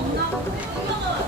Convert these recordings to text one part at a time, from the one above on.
바로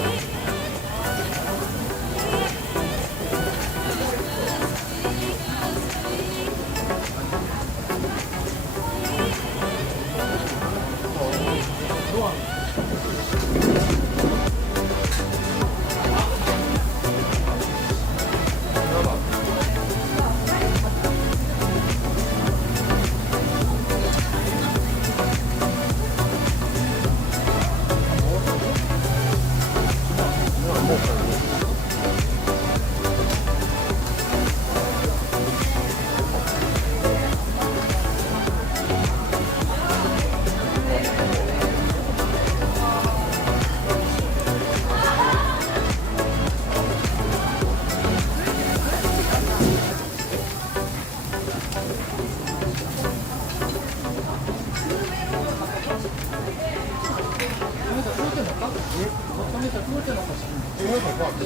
탕에다 구울 때 넣을까? 예? 탕에다 구울 때 넣을까 싶은데. 이거 넣을까? 네.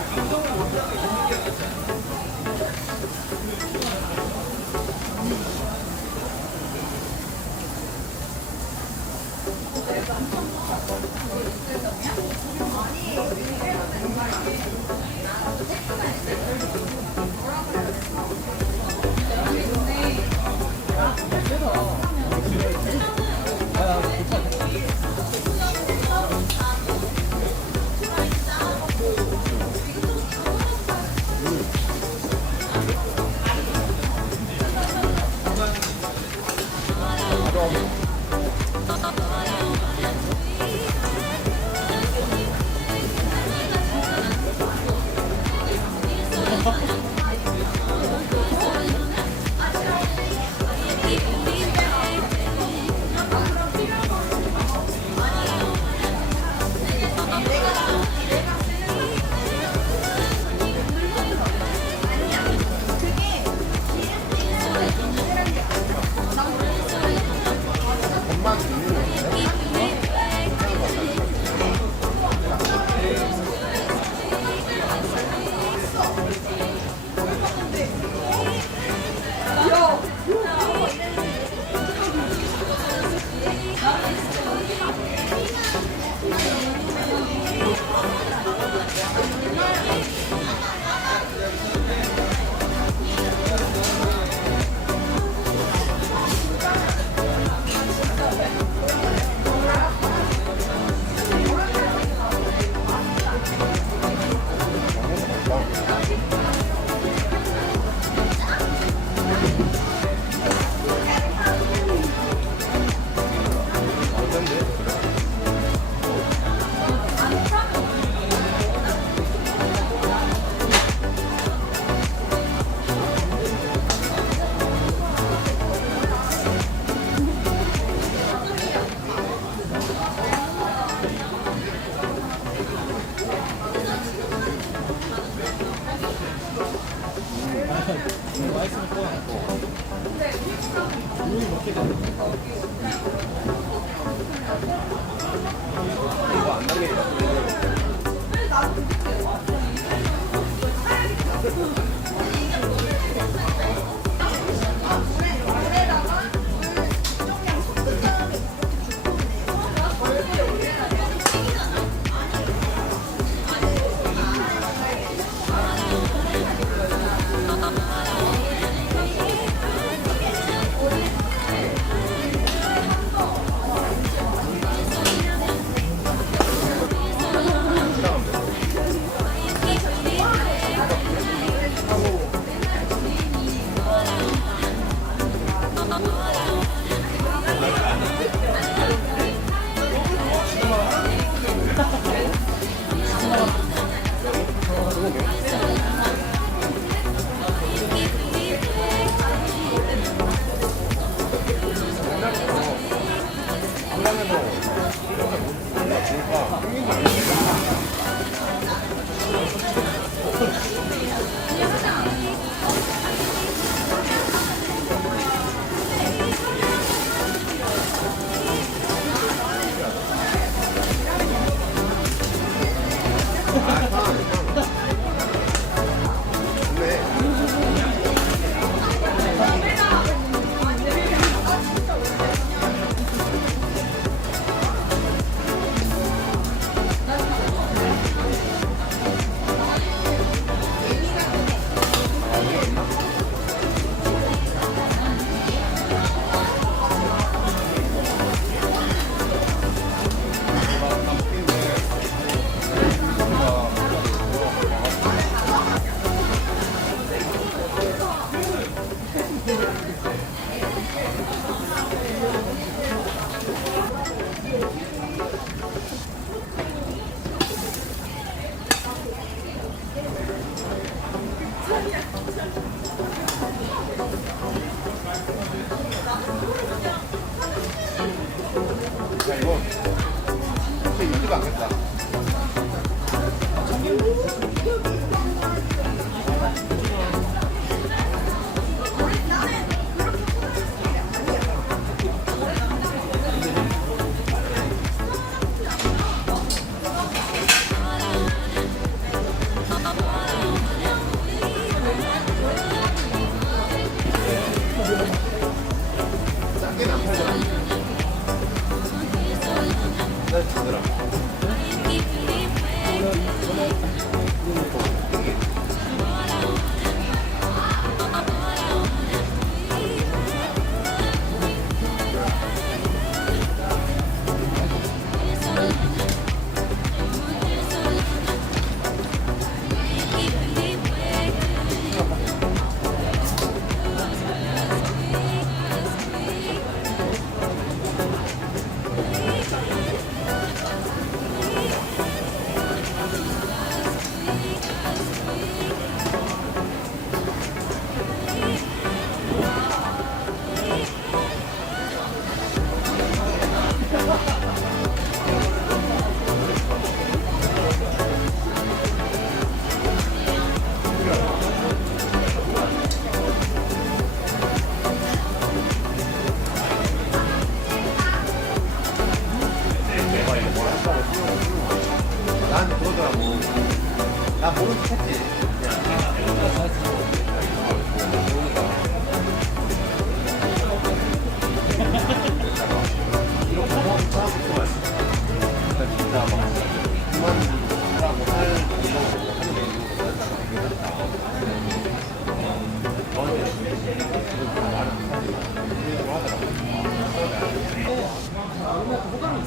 이거 안 나게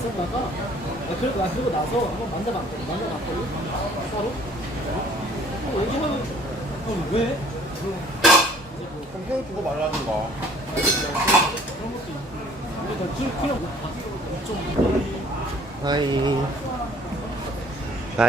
있었다가 나 그리고 나 그러고 나서 한번 만나봤거든. 만나봤거든. 서로. 어, 얘기하면 어, 왜? 그럼 헤어지고 말라든가 그런 것도 있고. 근데 나 그- 그냥 좀 하이